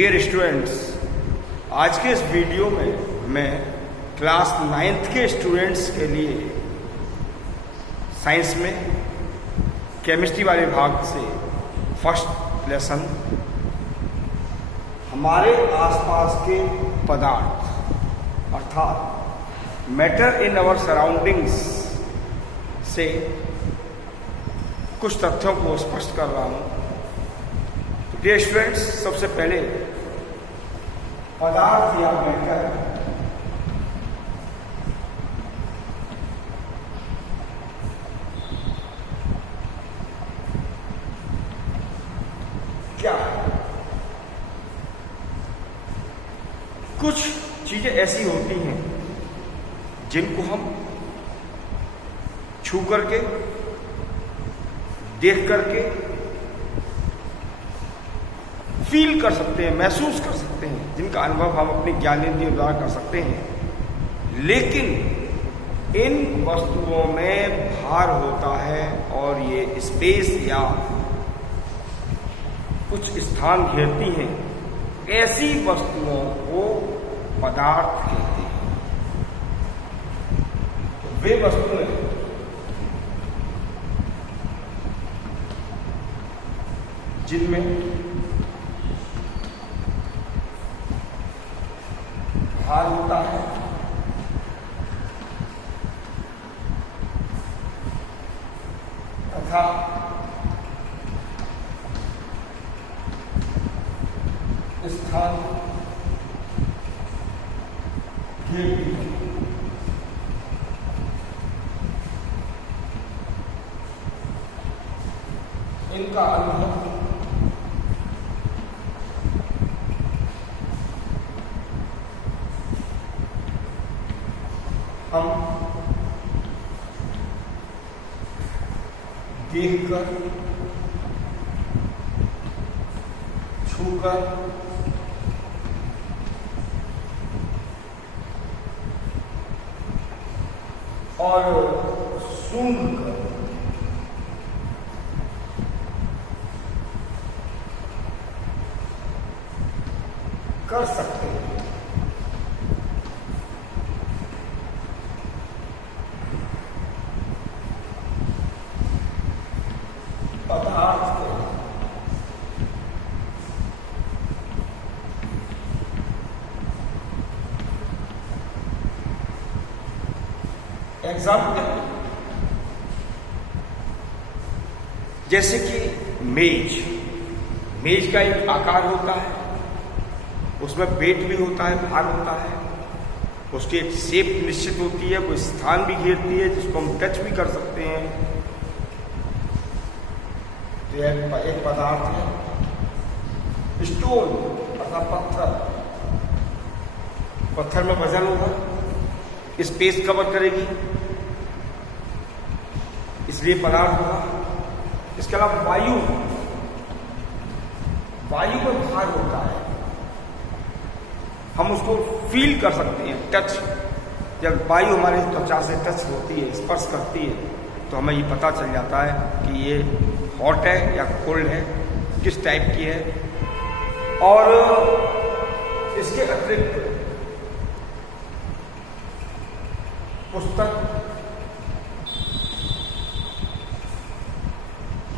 Dear students, आज के इस वीडियो में मैं क्लास 9th के स्टूडेंट्स के लिए साइंस में केमिस्ट्री वाले भाग से फर्स्ट लेसन हमारे आसपास के पदार्थ अर्थात मैटर इन आवर सराउंडिंग्स से कुछ तथ्यों को स्पष्ट कर रहा हूँ। तो डियर स्टूडेंट्स, सबसे पहले पदार्थ या मैटर क्या है? कुछ चीजें ऐसी होती हैं जिनको हम छू करके, देख करके फील कर सकते हैं, महसूस कर सकते हैं, जिनका अनुभव हम अपने ज्ञानेंद्रियों द्वारा कर सकते हैं। लेकिन इन वस्तुओं में भार होता है और ये स्पेस या कुछ स्थान घेरती हैं। ऐसी वस्तुओं को पदार्थ कहते हैं। वे वस्तुएं जिनमें भार होता है तथा स्थान घेरती है। इनका अनुभव हम देखकर, छूकर और सूंघकर कर सकते हैं। पदार्थ को एग्जाम्पल जैसे कि मेज का एक आकार होता है, उसमें वेट भी होता है, भार होता है, उसकी एक शेप निश्चित होती है, कोई स्थान भी घेरती है जिसको हम टच भी कर सकते हैं। तो यह एक पदार्थ है। स्टोन अर्थात पत्थर में वजन होगा, स्पेस कवर करेगी, इसलिए पदार्थ होगा। इसके अलावा वायु में भार होता है, हम उसको फील कर सकते हैं, टच। जब वायु हमारे त्वचा से टच होती है, स्पर्श करती है, तो हमें ये पता चल जाता है कि ये हॉट है या कोल्ड है, किस टाइप की है। और इसके अतिरिक्त पुस्तक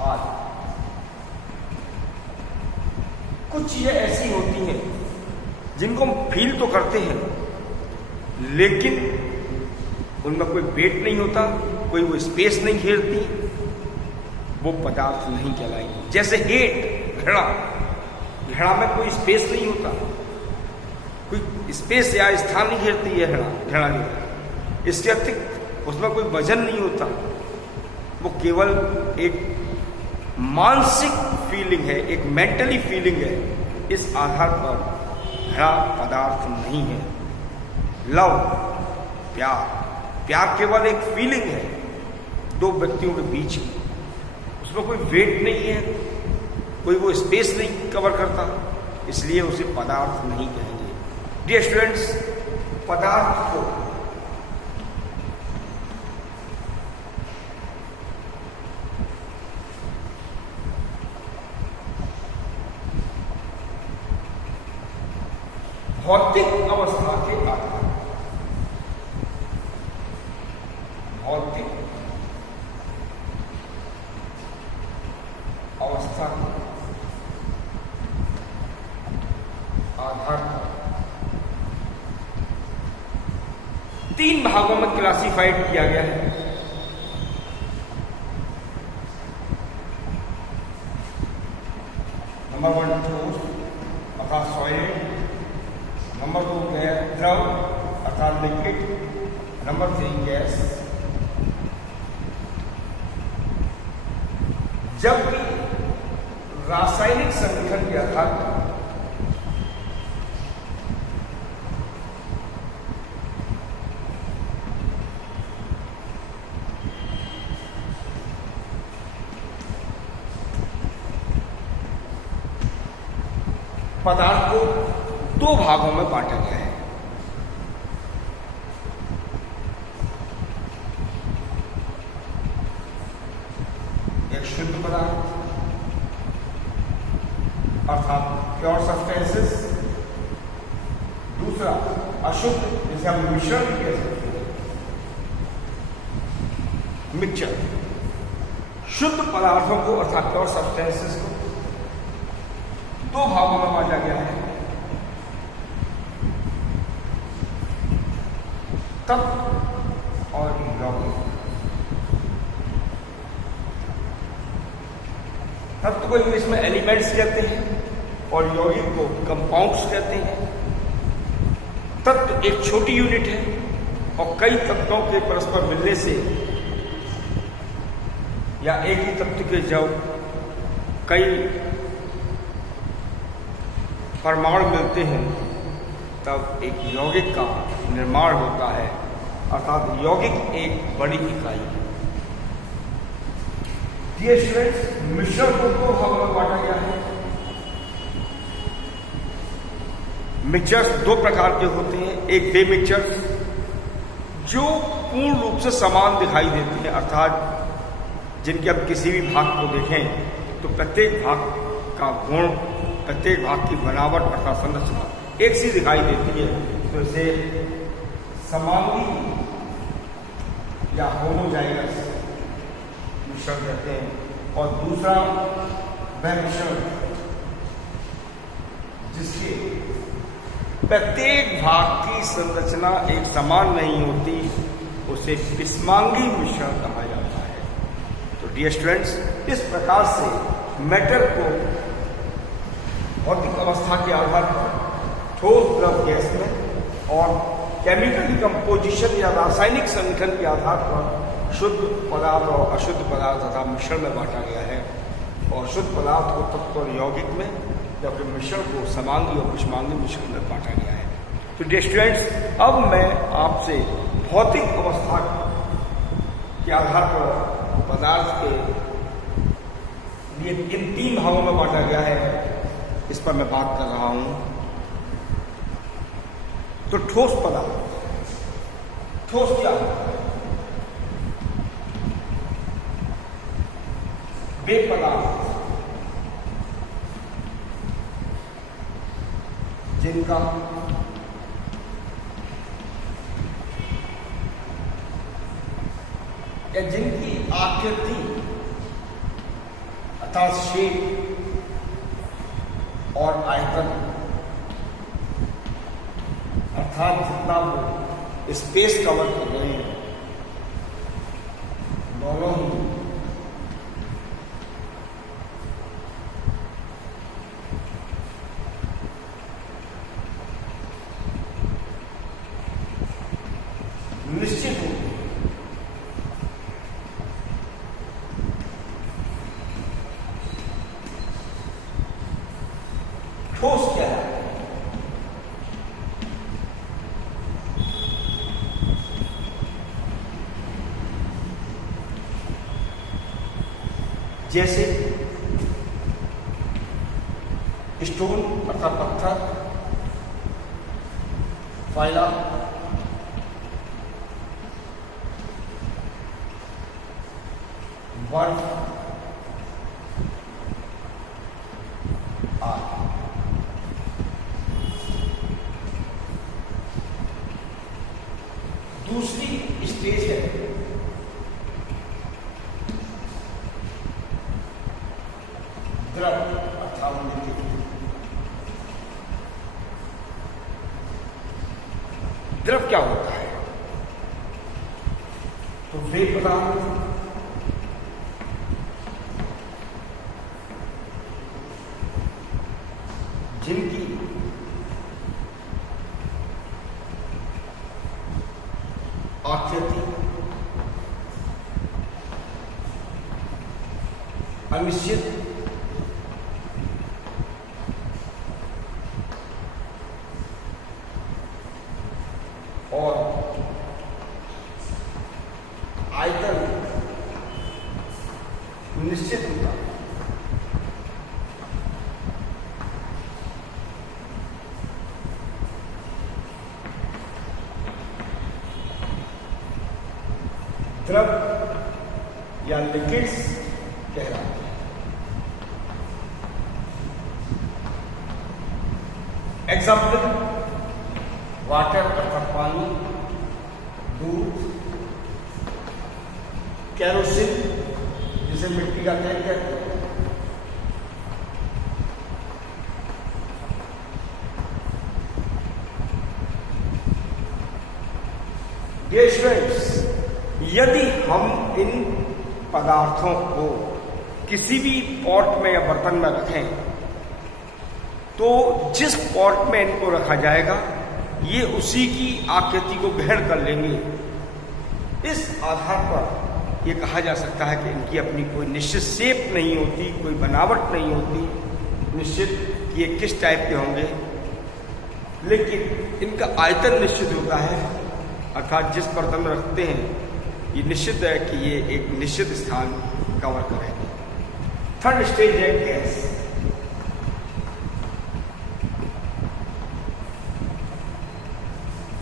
आदि कुछ चीजें ऐसी होती हैं जिनको हम फील तो करते हैं, लेकिन उनमें कोई वेट नहीं होता, कोई वो स्पेस नहीं घेरती, वो पदार्थ नहीं कहलाएंगे। जैसे घड़ा में कोई स्पेस नहीं होता, कोई स्पेस या स्थान नहीं घेरती है घड़ा नहीं। इसके अतिरिक्त उसमें कोई वजन नहीं होता, वो केवल एक मानसिक फीलिंग है, एक मेंटली फीलिंग है। इस आधार पर घड़ा पदार्थ नहीं है। लव, प्यार केवल एक फीलिंग है दो व्यक्तियों के बीच की, उसमें कोई वेट नहीं है, कोई वो स्पेस नहीं कवर करता, इसलिए उसे पदार्थ नहीं कहेंगे। डियर स्टूडेंट्स, पदार्थ को भौतिक अवस्था के आधार, भौतिक अवस्था के आधार पर 3 भागों में क्लासिफाइड किया गया है। नंबर 1 ठोस अर्थात सॉलिड, नंबर 2 द्रव अर्थात लिक्विड, नंबर 3 गैस। जबकि रासायनिक संगठन के आधार पर पदार्थ को 2 भागों में बांटा गया है। एक शुद्ध पदार्थ अर्थात प्योर सब्सटेंसेस, दूसरा अशुद्ध जिसे हम मिश्रण भी कह सकते हैं, मिक्सचर। शुद्ध पदार्थों को अर्थात प्योर सब्सटेंसेस को 2 भागों में बांटा गया है, तत्व और यौगिक। तत्व को इंग्लिश में एलिमेंट्स कहते हैं और यौगिक को कंपाउंड्स कहते हैं। तत्व एक छोटी यूनिट है और कई तत्वों के परस्पर मिलने से या एक ही तत्व के जब कई परमाणु मिलते हैं तब एक यौगिक का निर्माण होता है, अर्थात यौगिक एक बड़ी इकाई है। डियर स्टूडेंट्स, मिश्रण को 2 भागों में बांटा गया है। मिक्सचर्स 2 प्रकार के होते हैं। एक वे मिक्सचर्स जो पूर्ण रूप से समान दिखाई देते हैं, अर्थात जिनके अब किसी भी भाग को देखें तो प्रत्येक भाग का गुण, प्रत्येक भाग की बनावट अर्थात संरचना एक सी दिखाई देती है, तो इसे समांगी या होमोजाइगस मिश्रण कहते हैं। और दूसरा वह मिश्रण जिसके प्रत्येक भाग की संरचना एक समान नहीं होती, उसे विषमांगी मिश्रण कहा जाता है। तो डियर स्टूडेंट्स, इस प्रकार से मैटर को भौतिक अवस्था के आधार पर ठोस, द्रव, गैस में और केमिकल कंपोजिशन या रासायनिक संगठन के आधार पर शुद्ध पदार्थ और अशुद्ध पदार्थ तथा मिश्रण में बांटा गया है। और शुद्ध पदार्थ को तत्व और यौगिक में, जबकि मिश्रण को समांगी और विषमांगी मिश्रण में बांटा गया है। तो डियर स्टूडेंट्स, अब मैं आपसे भौतिक अवस्था के आधार पर पदार्थ के लिए इन 3 भागों में बांटा गया है, इस पर मैं बात कर रहा हूं। तो ठोस पदार्थ, ठोस क्या होता है? वे पदार्थ जिनका या जिनकी आकृति अर्थात शेप और आयतन अर्थात जितना वो स्पेस कवर कर रहे हैं, दोनों ही निश्चित होते हैं। ठोस क्या है? जैसे स्टोन अर्थात पत्थर, फाइला, बर्फ आदि। दूसरी स्टेज है द्रव अर्थात लिक्विड। द्रव क्या होता है? तो वे पदार्थ जिनकी आकृति अनिश्चित और आयतन निश्चित होता है। द्रव या लिक्विड्स कहलाते हैं। एग्जाम्पल वाटर अर्थात पानी, दूध, केरोसिन जिसे मिट्टी का तेल कहते हैं, डियर स्टूडेंट्स, यदि हम इन पदार्थों को किसी भी पॉट में या बर्तन में रखें तो जिस पॉट में इनको रखा जाएगा ये उसी की आकृति को ग्रहण कर लेंगे। इस आधार पर यह कहा जा सकता है कि इनकी अपनी कोई निश्चित शेप नहीं होती, कोई बनावट नहीं होती निश्चित कि ये किस टाइप के होंगे, लेकिन इनका आयतन निश्चित होता है। अर्थात जिस बर्तन में रखते हैं ये निश्चित है कि ये एक निश्चित स्थान कवर करेंगे। थर्ड स्टेज है गैस।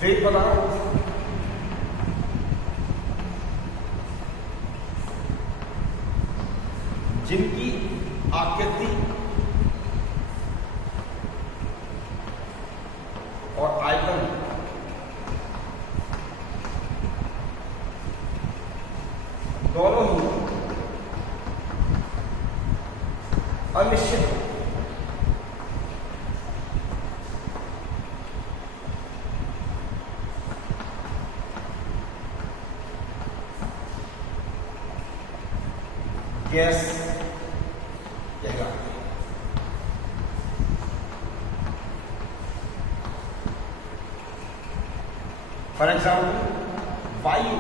वे पदार्थ जिनकी आकृति और आयतन दोनों ही अनिश्चित गैस कहलाती है। फॉर एग्जाम्पल वायु।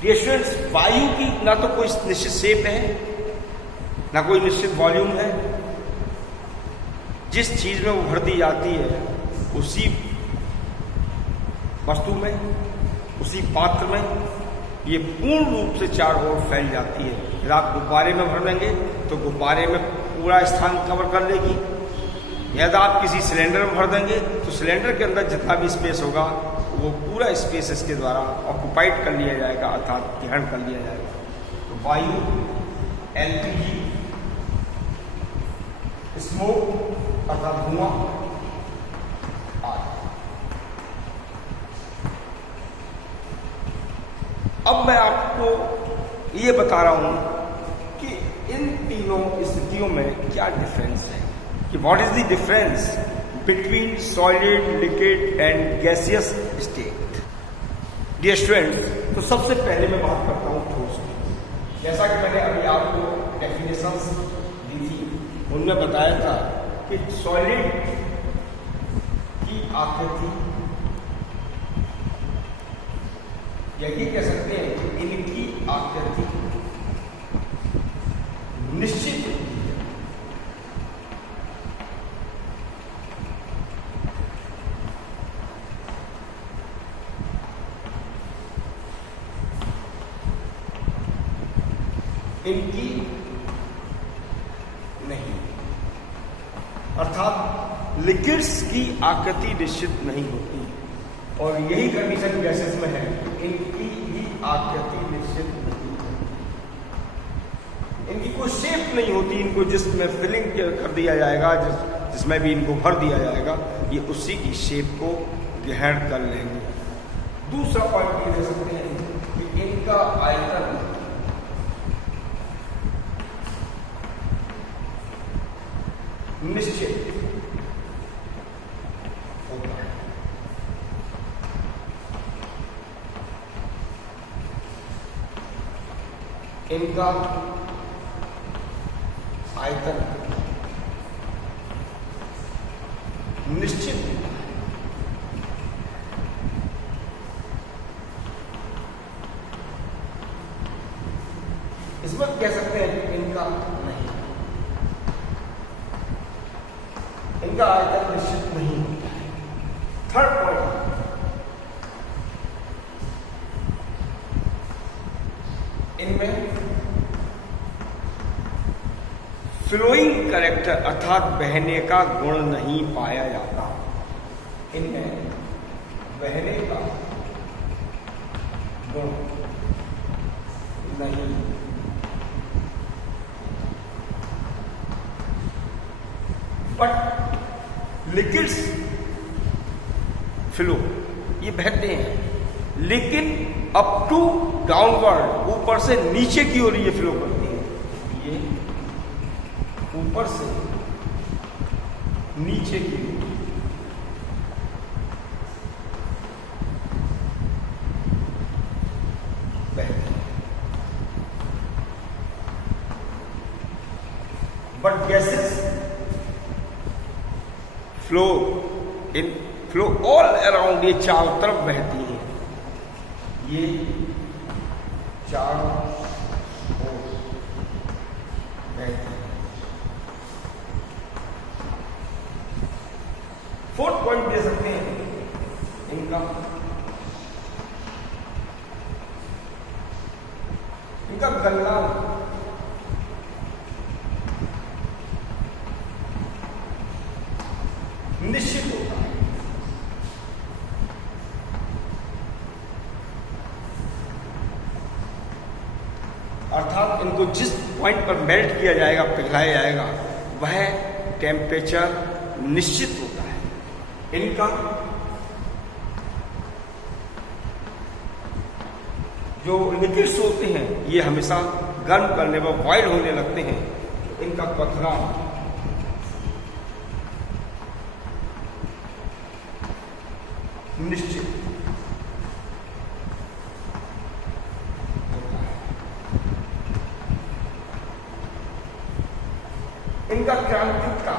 स्टूडेंट्स, वायु की ना तो कोई निश्चित शेप है ना कोई निश्चित वॉल्यूम है। जिस चीज में वो भर दी जाती है उसी वस्तु में, उसी पात्र में ये पूर्ण रूप से चारों ओर फैल जाती है। फिर आप गुब्बारे में भर देंगे तो गुब्बारे में पूरा स्थान कवर कर लेगी। यदि आप किसी सिलेंडर में भर देंगे तो सिलेंडर के अंदर जितना भी स्पेस होगा वो पूरा स्पेस इसके द्वारा ऑक्युपाइड कर लिया जाएगा, अर्थात ग्रहण कर लिया जाएगा। तो वायु, एलपीजी, स्मोक अर्थात धुआं आदि। अब मैं आपको ये बता रहा हूं कि इन तीनों स्थितियों में क्या डिफरेंस है, कि what is the difference between solid, liquid and gaseous state. Dear students, तो सबसे पहले मैं बात करता हूं ठोस की। जैसा कि मैंने अभी आपको डेफिनेशंस दी थी उनमें बताया था कि सॉलिड की आकृति, यही कह सकते हैं कि इनकी आकृति निश्चित होती है। इनकी नहीं, अर्थात लिक्विड्स की आकृति निश्चित नहीं होती और यही कंडीशन गैसेस में है, इनकी भी आकृति निश्चित नहीं होती। इनकी कोई शेप नहीं होती, इनको जिसमें फिलिंग कर दिया जाएगा, जिसमें भी इनको भर दिया जाएगा ये उसी की शेप को ग्रहण कर लेंगे। दूसरा पॉइंट ये दे सकते हैं कि इनका आयतन निश्चित होता है। इनका आयतन निश्चित होता है। इसमें कह सकते हैं कि इनका नहीं, इनका आयतन निश्चित नहीं होता है। थर्ड पॉइंट, इनमें फ्लोइंग कैरेक्टर अर्थात बहने का गुण नहीं पाया जाता। इनमें बहने का गुण नहीं, बट लिक्विड्स फ्लो, ये बहते हैं लेकिन अप टू डाउनवर्ड, ऊपर से नीचे की ओर ये फ्लो करती है। ये ऊपर से नीचे की ओर बहती है। But gases flow all around, ये चारों तरफ बहती हैं, ये चारों ओर बहती हैं। फोर्थ पॉइंट दे सकते हैं इनका गलनांक निश्चित होता है। अर्थात इनको जिस पॉइंट पर मेल्ट किया जाएगा, पिघलाया जाएगा, वह टेम्परेचर निश्चित होता है। इनका जो लिक्विड्स होते हैं ये हमेशा गर्म करने पर बॉयल होने लगते हैं, तो इनका क्वथनांक निश्चित होता है। इनका क्रांतिकता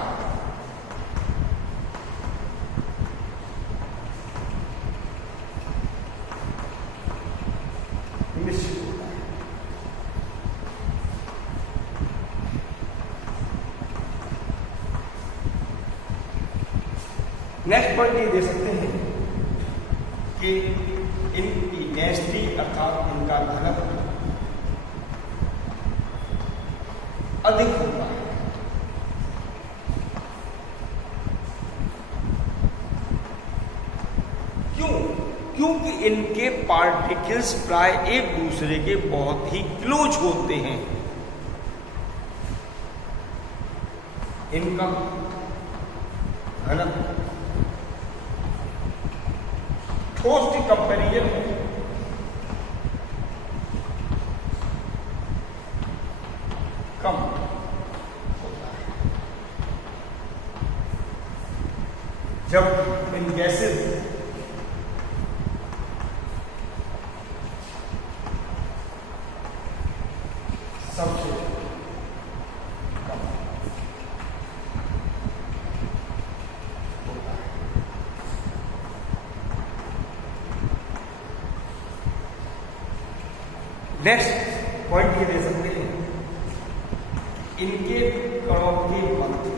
निश्चित होता है। नेक्स्ट पॉइंट ये दे सकते हैं कि इनकी डेंसिटी अर्थात इनका घनत्व अधिक होता है। क्यों? क्योंकि इनके पार्टिकल्स प्राय एक दूसरे के बहुत ही क्लोज होते हैं। इनका घनत्व ठोस के कंपैरिजन में कम होता है। जब इन गैसेस सबसे कम होता है। नेक्स्ट पॉइंट ये दे सकते हैं, इनके कणों के मध्य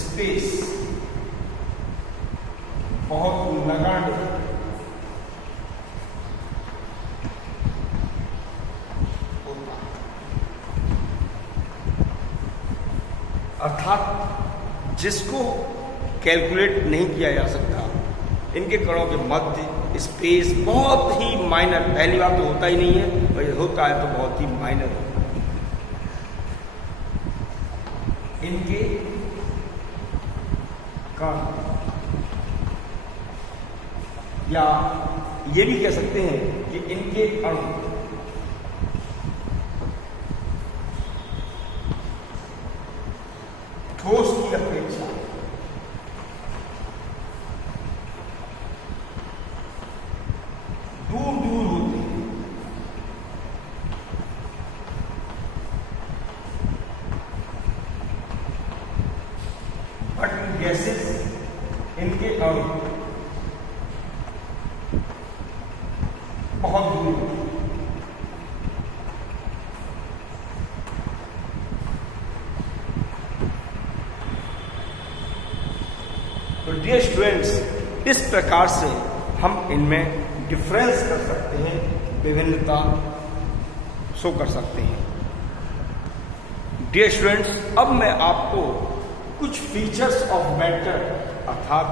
स्पेस बहुत नगण्य होता है। अर्थात जिसको कैलकुलेट नहीं किया जा सकता, इनके कणों के मध्य स्पेस बहुत ही माइनर, पहली बात तो होता ही नहीं है, और होता है तो बहुत ही माइनर होता है। इनके कण, या ये भी कह सकते हैं कि इनके अणु ठोस की अपेक्षा दूर दूर होते हैं, बट गैसेस, इनके अणु बहुत दूर होते हैं। तो डियर स्टूडेंट्स, इस प्रकार से हम इनमें डिफरेंस कर सकते हैं, विभिन्नता शो कर सकते हैं। डियर स्टूडेंट्स, अब मैं आपको कुछ फीचर्स ऑफ मैटर अर्थात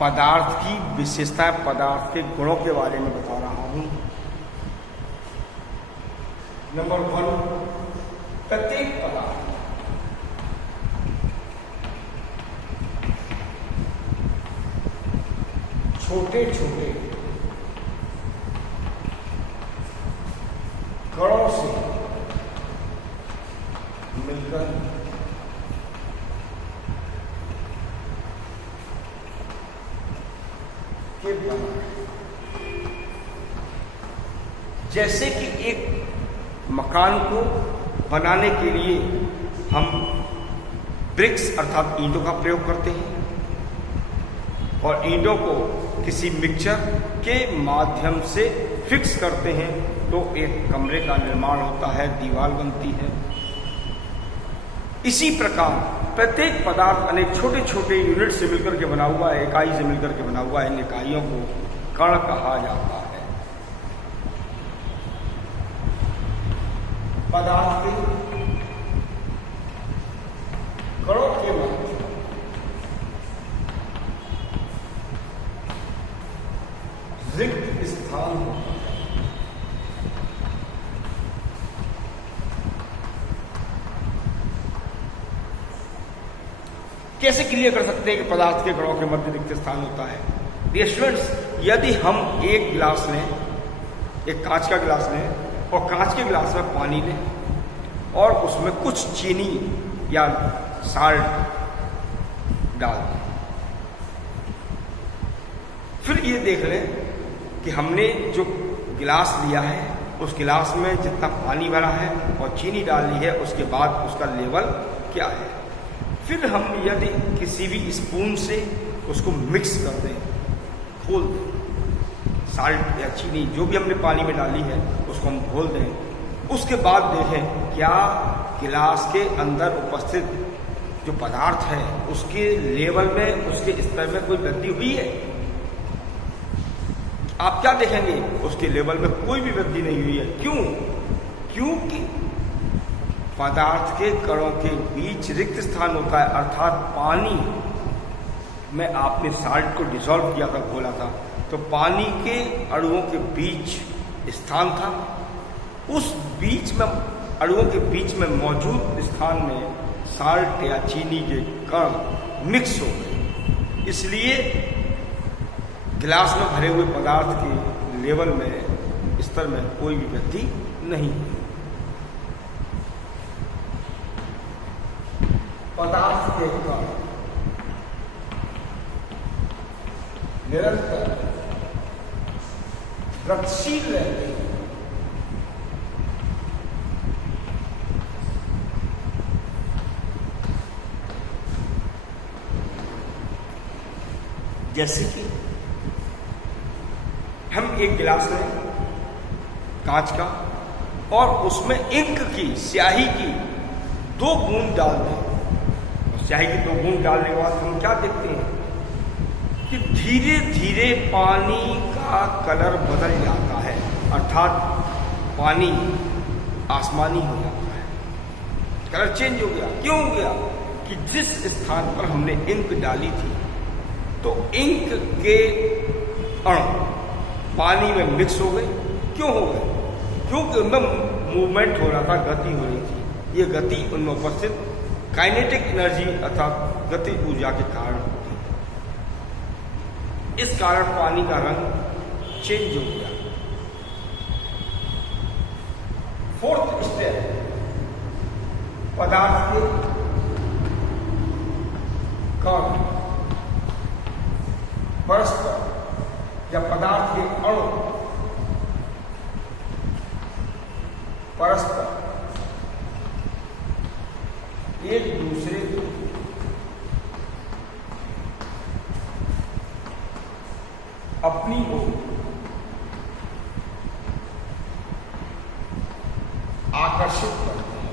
पदार्थ की विशेषताएं, पदार्थ के गुणों के बारे में बता रहा हूं। नंबर 1, प्रत्येक पदार्थ छोटे छोटे कणों से मिलकर के बना है। जैसे कि एक मकान को बनाने के लिए हम ब्रिक्स अर्थात ईंटों का प्रयोग करते हैं, और ईंटों को किसी मिक्सचर के माध्यम से फिक्स करते हैं तो एक कमरे का निर्माण होता है, दीवार बनती है। इसी प्रकार प्रत्येक पदार्थ अनेक छोटे छोटे यूनिट से मिलकर के बना हुआ है, इकाई से मिलकर के बना हुआ है। इन इकाइयों को कण कहा जाता है। पदार्थ के कणों के मध्य रिक्त स्थान होता है। कैसे क्लियर कर सकते हैं कि पदार्थ के कणों के मध्य रिक्त स्थान होता है? डियर स्टूडेंट्स, यदि हम एक गिलास लें, एक कांच का गिलास लें और कांच के गिलास में पानी लें और उसमें कुछ चीनी या साल्ट डाल दें, फिर ये देख लें कि हमने जो गिलास लिया है उस गिलास में जितना पानी भरा है और चीनी डाली है, उसके बाद उसका लेवल क्या है। फिर हम यदि किसी भी स्पून से उसको मिक्स कर दें, घोल दें, साल्ट या चीनी जो भी हमने पानी में डाली है उसको हम घोल दें, उसके बाद देखें क्या गिलास के अंदर उपस्थित जो पदार्थ है उसके लेवल में, उसके स्तर में कोई वृद्धि हुई है। आप क्या देखेंगे? उसके लेवल में कोई भी वृद्धि नहीं हुई है। क्यों? क्योंकि पदार्थ के कणों के बीच रिक्त स्थान होता है, अर्थात पानी में आपने साल्ट को डिसॉल्व किया था, घोला था, तो पानी के अणुओं के बीच स्थान था। उस बीच में, अणुओं के बीच में मौजूद स्थान में साल्ट या चीनी के कण मिक्स हो गए, इसलिए गिलास में भरे हुए पदार्थ के लेवल में, स्तर में कोई भी वृद्धि नहीं हुई। पदार्थ के कण निरंतर गतिशील रहते हैं। जैसे कि हम एक गिलास लें कांच का और उसमें इंक की, स्याही की 2 बूंद डाल दें। स्याही की 2 बूंद डालने के बाद हम क्या देखते हैं कि धीरे धीरे पानी का कलर बदल जाता है, अर्थात पानी आसमानी हो जाता है, कलर चेंज हो गया। क्यों हो गया? कि जिस स्थान पर हमने इंक डाली थी तो इंक के अणु पानी में मिक्स हो गए। क्यों हो गए? क्योंकि उनमें मूवमेंट हो रहा था, गति हो रही थी। ये गति उनमें उपस्थित काइनेटिक एनर्जी अर्थात गति ऊर्जा के कारण होती है। इस कारण पानी का रंग चेंज हो गया। फोर्थ स्टेप, पदार्थ के कण परस्पर या पदार्थ के अणु परस्पर एक दूसरे को अपनी ओर आकर्षित करते हैं।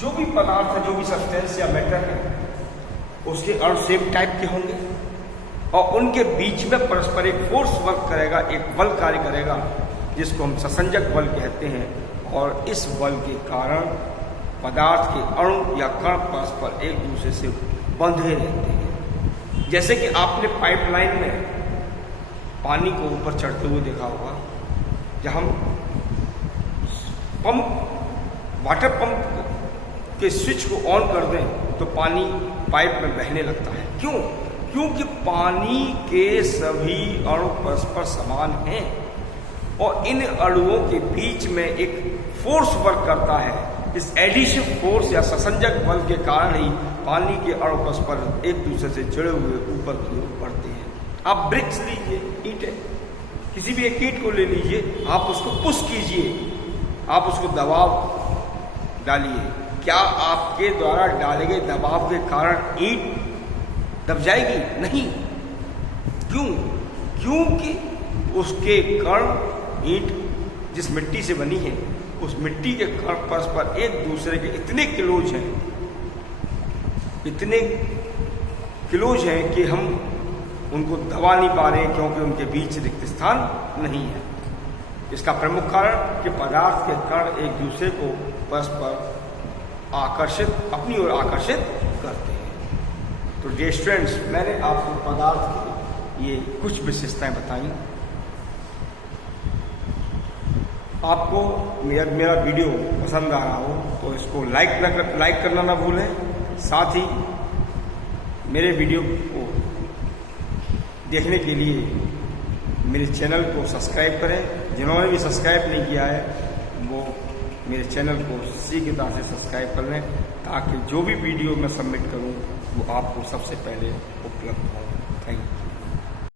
जो भी पदार्थ है, जो भी सब्सटेंस या मैटर है, उसके अणु सेम टाइप के होंगे और उनके बीच में परस्पर एक फोर्स वर्क करेगा, एक बल कार्य करेगा जिसको हम ससंजक बल कहते हैं। और इस बल के कारण पदार्थ के अणु या कण परस्पर एक दूसरे से बंधे रहते हैं। जैसे कि आपने पाइपलाइन में पानी को ऊपर चढ़ते हुए देखा होगा। जब हम वाटर पंप के स्विच को ऑन कर दें तो पानी पाइप में बहने लगता है। क्यों? क्योंकि पानी के सभी अणु परस्पर समान हैं और इन अणुओं के बीच में एक फोर्स वर्क करता है। इस एडिशिव फोर्स या ससंजक बल के कारण ही पानी के अणु परस्पर एक दूसरे से जुड़े हुए ऊपर की ओर बढ़ते हैं। आप ब्रिक्स लीजिए, ईंट है, किसी भी एक ईंट को ले लीजिए, आप उसको पुश कीजिए, आप उसको दबाव डालिए। क्या आपके द्वारा डाले गए दबाव के कारण ईंट दब जाएगी? नहीं। क्यों? क्योंकि उसके कण, ईंट जिस मिट्टी से बनी है, उस मिट्टी के कण परस्पर एक दूसरे के इतने क्लोज हैं, इतने क्लोज हैं कि हम उनको दबा नहीं पा रहे क्योंकि उनके बीच रिक्त स्थान नहीं है। इसका प्रमुख कारण कि पदार्थ के कण एक दूसरे को परस्पर आकर्षित, अपनी ओर आकर्षित करते हैं। तो डियर स्टूडेंट्स, मैंने आपको पदार्थ की ये कुछ विशेषताएं बताई। आपको मेरा वीडियो पसंद आ रहा हो तो इसको लाइक करना ना भूलें। साथ ही मेरे वीडियो को देखने के लिए मेरे चैनल को सब्सक्राइब करें। जिन्होंने भी सब्सक्राइब नहीं किया है वो मेरे चैनल को शीघ्रता से सब्सक्राइब कर लें ताकि जो भी वीडियो मैं सबमिट करूं वो आपको सबसे पहले उपलब्ध हो। Thank you.